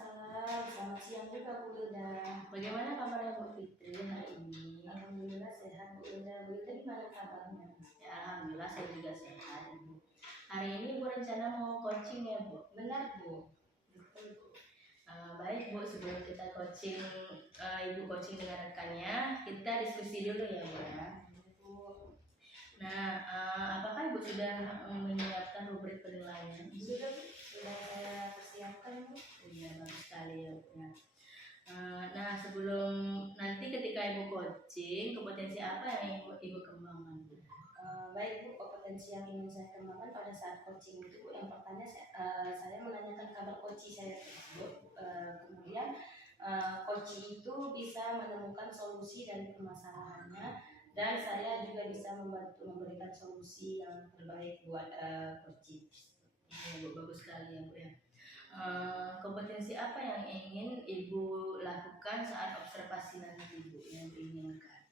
Waalaikumsalam. Selamat siang juga Bu Ilda. Bagaimana kabarnya Bu Fitri hari ini? Alhamdulillah sehat Bu Ilda. Bu Ilda gimana kabarnya? Ya, alhamdulillah saya juga sehat Bu. Hari ini Bu rencana mau coaching ya Bu? Benar Bu. Betul Bu. Baik Bu, sebelum kita coaching, Ibu coaching dengan rekannya, kita diskusi dulu ya Bu ya. Nah, apakah Ibu sudah menyiapkan rubrik penilaian? Sudah Bu. Sudah saya persiapkan Bu. Iya, bagus sekali ya Bu ya. Nah, sebelum nanti ketika Ibu coaching, kompetensi apa yang Ibu kembangkan Bu? Baik Bu, kompetensi yang ingin saya kembangkan pada saat coaching itu Bu, yang pertama saya menanyakan kabar coach saya tersebut. Kemudian coach itu bisa menemukan solusi dari permasalahannya, dan saya juga bisa membantu memberikan solusi yang terbaik buat coach. Ya, Bu, bagus sekali ya Bu ya. Kompetensi apa yang ingin Ibu lakukan saat observasi nanti Bu yang diinginkan?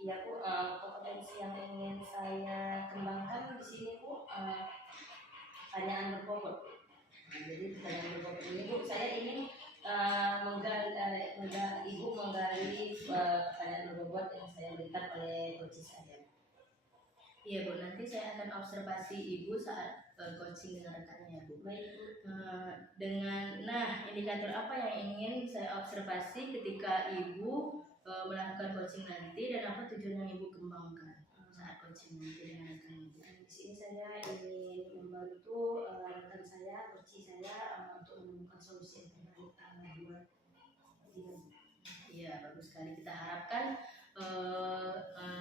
Ya Bu, kompetensi yang ingin saya kembangkan di sini Bu, pertanyaan berbobot. Jadi pertanyaan berbobot ini Bu, saya ingin Ibu menggali pertanyaan berbobot yang saya berikan oleh coach saya. Iya Bu, nanti saya akan observasi Ibu saat coaching dengan rekannya ya Bu. Baik Bu. Nah, indikator apa yang ingin saya observasi ketika Ibu melakukan coaching nanti, dan apa tujuan yang Ibu kembangkan saat coaching nanti dengan rekan Ibu? Di sini saya ingin membantu rekan saya, coach saya untuk menemukan solusi yang terbaik buat dia. Iya, bagus sekali. Kita harapkan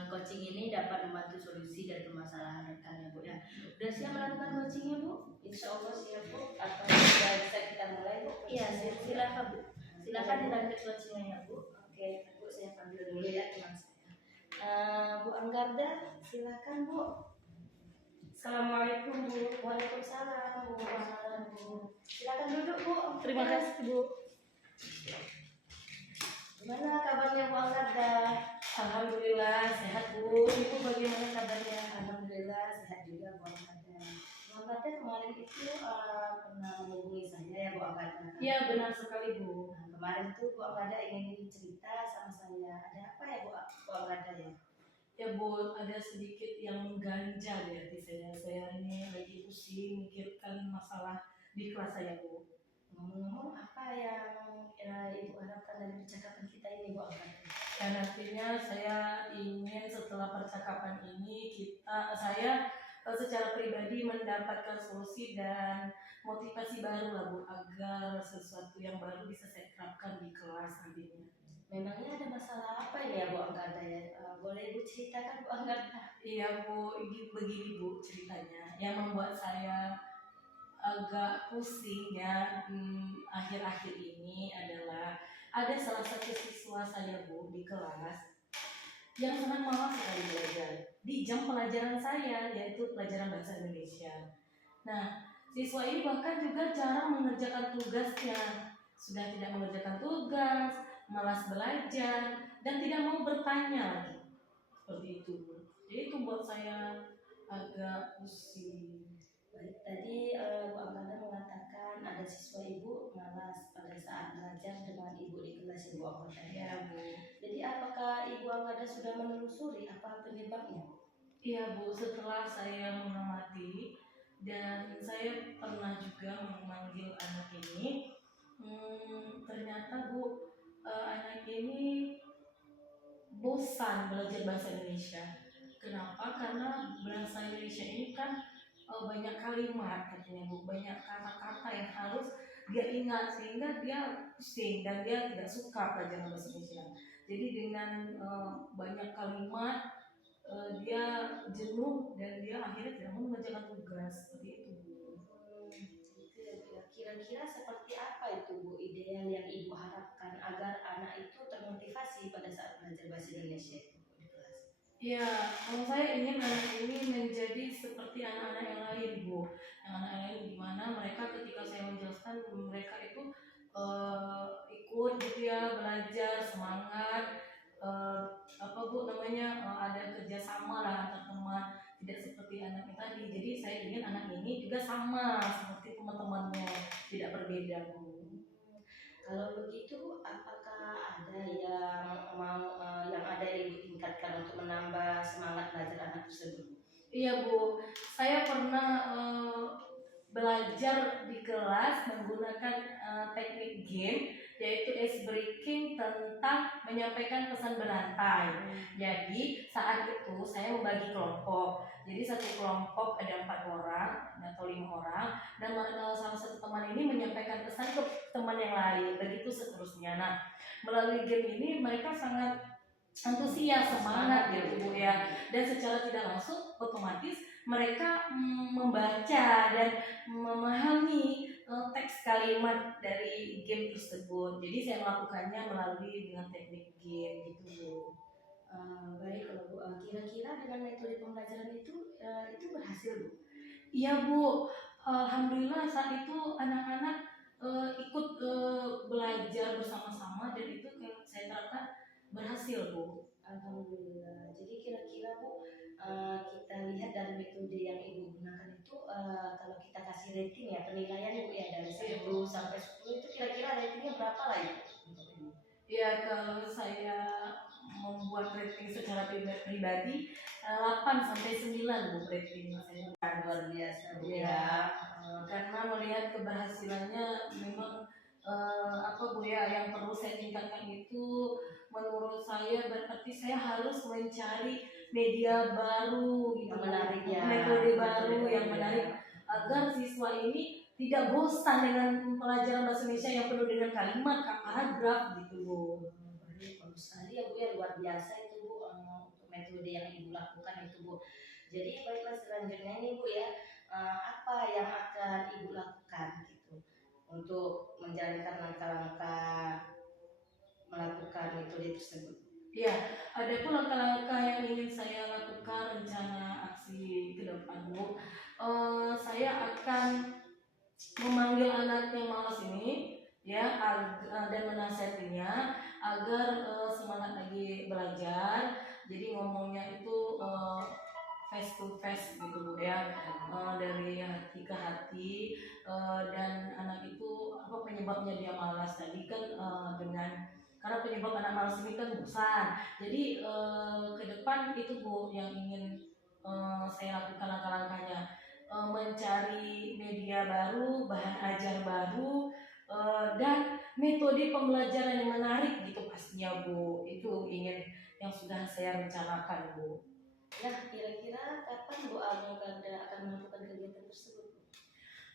coaching ini dapat membantu solusi dari permasalahan rekan ya Bu ya. Udah siap melakukan coachingnya Bu? Insya Allah siap Bu. Atau sudah bisa kita mulai Bu? Iya, silakan Bu. Silakan dilanjut coachingnya ya Bu. Oke Bu, saya panggil dulu ya teman saya. Bu Anggarda, silakan Bu. Assalamualaikum Bu. Waalaikumsalam Bu. Silakan duduk Bu. Terima kasih Bu. Gimana kabarnya Bu Anggarda? Alhamdulillah sehat Bu. Ibu bagaimana kabarnya? Alhamdulillah sehat juga Bu Anggarda. Bu Anggarda kemarin itu pernah menghubungi saya ya Bu Anggarda. Iya benar sekali Bu. Nah, kemarin tuh Bu Anggarda ingin cerita sama saya. Ada apa ya Bu Anggarda ya? Ya Bu, ada sedikit yang mengganjal di hati saya. Saya ini lagi pusing mikirkan masalah di kelas saya Bu. Ngomong-ngomong, apa yang Ibu harapkan dari percakapan kita ini Bu Anggarda? Dan nantinya saya ingin setelah percakapan ini saya secara pribadi mendapatkan solusi dan motivasi baru lah Bu, agar sesuatu yang baru bisa saya terapkan di kelas nantinya. Memangnya ada masalah apa ini ya Bu Anggarda ya? Boleh Ibu ceritakan Bu Anggarda? Iya Bu, begini Bu ceritanya. Yang membuat saya agak pusing ya akhir-akhir ini adalah ada salah satu siswa saya Bu di kelas yang sangat malas sekali belajar di jam pelajaran saya, yaitu pelajaran bahasa Indonesia. Nah, siswa ini bahkan juga jarang mengerjakan tugasnya, sudah tidak mengerjakan tugas, malas belajar, dan tidak mau bertanya lagi. Seperti itu Bu. Jadi itu buat saya agak pusing. Baik, tadi Bu Anggarda mengatakan ada siswa Ibu malas pada saat belajar dengan Ibu di kelas Ibu Anggarda. Ya Bu. Jadi apakah Ibu Anggarda sudah menelusuri apa penyebabnya? Iya Bu, setelah saya mengamati dan saya pernah juga memanggil anak ini, ternyata Bu, anak ini bosan belajar bahasa Indonesia. Kenapa? Karena bahasa Indonesia ini kan banyak kalimat katanya Bu, banyak kata-kata yang harus dia ingat, sehingga dia pusing dan dia tidak suka pelajaran bahasa Indonesia. Jadi dengan banyak kalimat dia jenuh dan dia akhirnya tidak mau mengerjakan tugas. Seperti itu Bu. Itu ya, kira-kira seperti apa itu Bu ideal yang Ibu harapkan agar anak itu termotivasi pada saat belajar bahasa Indonesia itu di kelas? Ya, kalau saya ingin anak ini menjadi seperti anak-anak yang lain Bu. Yang anak yang lain dimana mereka ketika saya menjelaskan mereka itu ikut gitu ya, belajar semangat, apa Bu namanya, ada kerjasama lah antar teman, tidak seperti anaknya tadi. Jadi saya ingin anak ini juga sama seperti teman-temannya, tidak berbeda Bu. Kalau begitu, apakah ada yang mau yang ada yang ibu tingkatkan untuk menambah semangat belajar anak tersebut? Iya Bu, saya pernah belajar di kelas menggunakan teknik game, yaitu ice breaking tentang menyampaikan pesan berantai. Jadi saat itu saya membagi kelompok. Jadi satu kelompok ada 4 orang atau 5 orang, dan salah satu teman ini menyampaikan pesan ke teman yang lain. Begitu seterusnya. Nah, melalui game ini mereka sangat antusias, semangat gitu Bu ya. Dan secara tidak langsung otomatis mereka membaca dan memahami teks kalimat dari game tersebut. Jadi saya melakukannya melalui dengan teknik game gitu Bu. Baik kalau Bu, kira-kira dengan metode pembelajaran itu berhasil Bu? Iya Bu, alhamdulillah saat itu anak-anak ikut belajar bersama-sama, dan itu saya terapkan berhasil Bu. Alhamdulillah. Jadi kira-kira Bu, kita lihat dari metode yang Ibu gunakan itu, kalau kita kasih rating ya, penilaian Bu ya, dari 1 sampai 10 itu kira-kira ratingnya berapa lah Ibu untuk ini? Ya, kalau saya membuat rating secara pribadi 8 sampai 9 Bu rating saya. Luar biasa Bu Iya. ya. Karena melihat keberhasilannya memang apa Bu ya, yang perlu saya tingkatkan itu menurut saya berarti saya harus mencari media baru gitu, Yang menarik ya. metode baru yang menarik, agar siswa ini tidak bosan dengan pelajaran bahasa Indonesia yang penuh dengan kalimat, paragraf gitu Bu. Bagus sekali ya Bu ya, luar biasa itu Bu, untuk metode yang Ibu lakukan itu Bu. Jadi baiklah, selanjutnya ini Bu ya, apa yang akan Ibu lakukan gitu untuk menjalankan langkah-langkah melakukan metode tersebut? Ya, ada pun langkah-langkah yang ingin saya lakukan, rencana aksi ke depan Bu. Saya akan memanggil anak yang malas ini ya, dan menasihatinya agar semangat lagi belajar. Jadi ngomongnya itu face to face gitu Bu ya, dari hati ke hati. Dan anak itu apa penyebabnya dia malas tadi kan, karena penyebab anak malas ini kan bosan. Jadi ke depan itu Bu yang ingin saya lakukan langkah-langkahnya, mencari media baru, bahan ajar baru, dan metode pembelajaran yang menarik gitu pastinya Bu. Itu ingin yang sudah saya rencanakan Bu. Ya, kira-kira kapan Bu akan melakukan kegiatan tersebut Bu?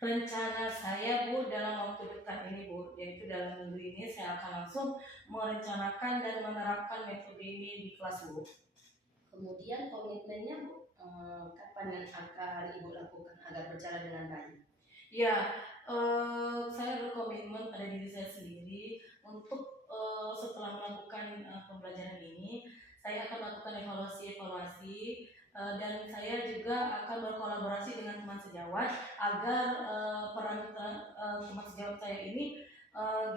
Rencana saya Bu dalam waktu dekat ini Bu, yaitu dalam minggu ini saya akan langsung merencanakan dan menerapkan metode ini di kelas Bu. Kemudian komitmennya Bu, kapan akan Ibu lakukan agar berjalan dengan baik? Ya, saya berkomitmen pada diri saya sendiri untuk setelah melakukan pembelajaran ini, saya akan melakukan evaluasi, dan saya juga akan berkolaborasi dengan teman sejawat agar peran teman sejawat saya ini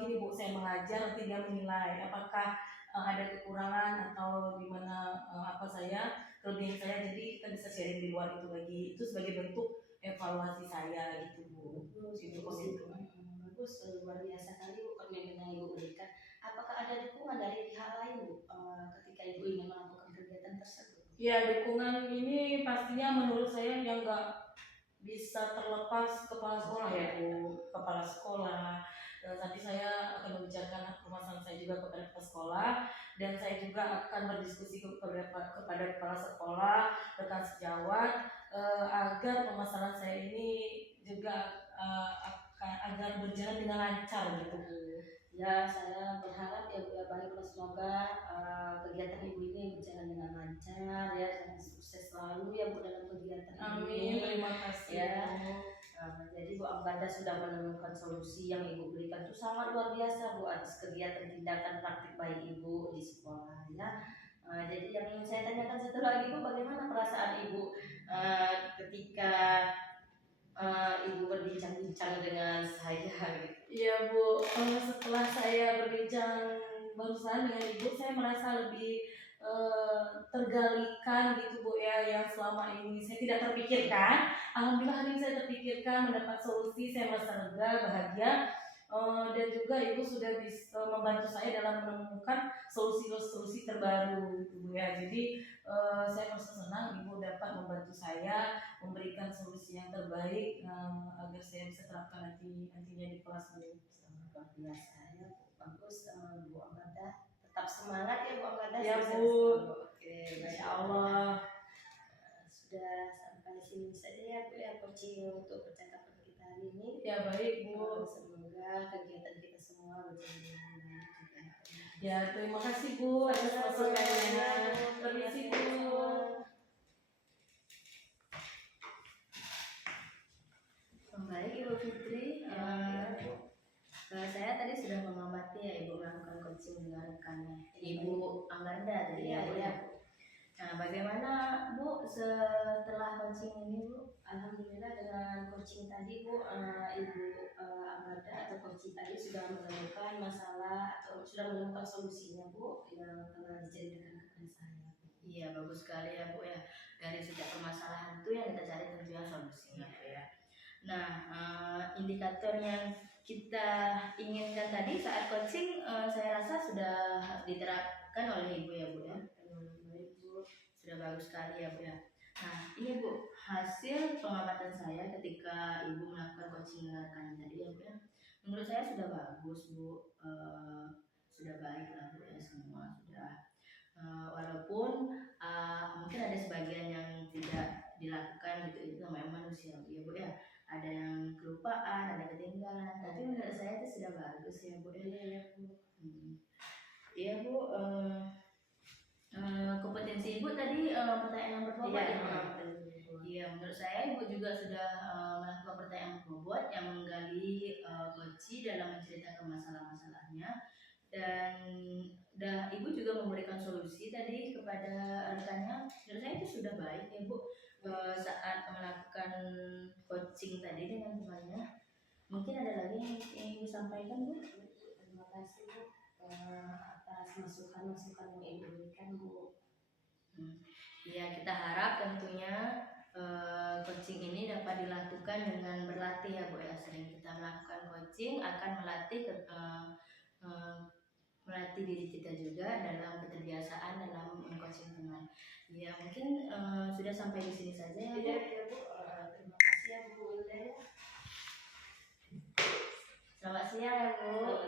gini Bu, saya mengajar nanti dia menilai apakah ada kekurangan atau gimana apa saya kelebihan saya, jadi kita bisa sharing di luar itu lagi. Itu sebagai bentuk evaluasi saya gitu Bu. Itu positif. Bagus, luar biasa kali Bu komitmen yang Ibu berikan. Apakah ada dukungan dari pihak lain Bu ketika Ibu ingin melakukan kegiatan tersebut? Ya, dukungan ini pastinya menurut saya yang nggak bisa terlepas kepala sekolah ya Bu. Kepala sekolah. Nanti saya akan membicarakan permasalahan saya juga kepada kepala sekolah, dan saya juga akan berdiskusi kepada kepala sekolah, rekan sejawat, agar permasalahan saya ini juga agar berjalan dengan lancar gitu Bu. Ya, saya berharap ya Bu ya, baiklah, semoga kegiatan Ibu ini berjalan dengan lancar ya, dan sukses selalu ya Bu dalam kegiatan Amin, ini. terima kasih Ya. Bu. Jadi Bu Amanda sudah menemukan solusi yang Ibu berikan itu sangat luar biasa Bu atas kegiatan tindakan praktik baik Ibu di sekolah ya. Jadi yang ingin saya tanyakan satu lagi Bu, bagaimana perasaan Ibu ketika Ibu berbincang-bincang dengan saya gitu? Iya Bu, setelah saya berbincang barusan dengan Ibu, saya merasa lebih tergalikan gitu Bu ya, yang selama ini saya tidak terpikirkan. Alhamdulillah hari ini saya terpikirkan, mendapat solusi, saya merasa lega, bahagia. dan juga Ibu sudah bisa membantu saya dalam menemukan solusi-solusi terbaru gitu Bu ya. Jadi saya merasa senang Ibu dapat membantu saya memberikan solusi yang terbaik agar saya bisa terapkan nantinya di kelas Bu. Luar biasa ya, bagus Bu Amanda. Tetap semangat ya Bu Amanda. Ya, sukses Bu. selalu. Oke, Insya Allah. Sudah sampai sini saja ya Bu ya coaching untuk percakapan kita hari ini. Ya baik Bu. Semoga kegiatan kita semua berjalan dengan baik juga. Ya terima kasih Bu atas masukannya. Permisi Bu. Baik Ibu Fitri, saya tadi sudah mengamati ya Ibu melakukan coaching dengan rekannya Ibu Amanda tadi ya Bu. Iya. Nah, bagaimana Bu setelah coaching ini Bu? Alhamdulillah dengan coaching tadi Bu, Ibu Amanda atau coaching tadi sudah menemukan masalah atau sudah menemukan solusinya Bu yang telah diceritakan kepada saya. Iya bagus sekali ya Bu ya. Dari setiap permasalahan itu yang kita cari tentunya solusinya Bu ya. Nah, indikator yang kita inginkan tadi saat coaching saya rasa sudah diterapkan oleh Ibu ya Bu ya. Baik Bu. Sudah bagus sekali ya Bu ya. Nah ini Bu, hasil pengamatan saya ketika Ibu melakukan coaching dengan rekan tadi ya Bu ya. Menurut saya sudah bagus Bu, sudah baik lah Bu ya, semua sudah. Walaupun mungkin ada sebagian yang tidak dilakukan gitu, itu namanya manusia ya Bu ya. Ada yang kelupaan, ada ketinggalan, tapi menurut saya itu sudah bagus ya Bu. Iya Bu. Iya Bu. Kompetensi Ibu tadi pertanyaan yang berbobot ya Bu. Iya, menurut saya Ibu juga sudah melakukan pertanyaan berbobot yang menggali coach dalam menceritakan masalah-masalahnya, dan Ibu juga memberikan solusi tadi kepada rekannya. Menurut saya itu sudah baik ya Bu. Saat melakukan coaching tadi dengan temannya, mungkin ada lagi yang ingin Ibu sampaikan Bu? Terima kasih Bu atas masukan-masukan yang Ibu berikan Bu. Ya, kita harap tentunya coaching ini dapat dilakukan dengan berlatih ya Bu ya. Sering kita melakukan coaching akan melatih diri kita juga dalam keterbiasaan dalam coaching teman. Ya mungkin sudah sampai di sini saja ya Bu. Iya Bu. Terima kasih ya Bu. Selamat siang ya Bu.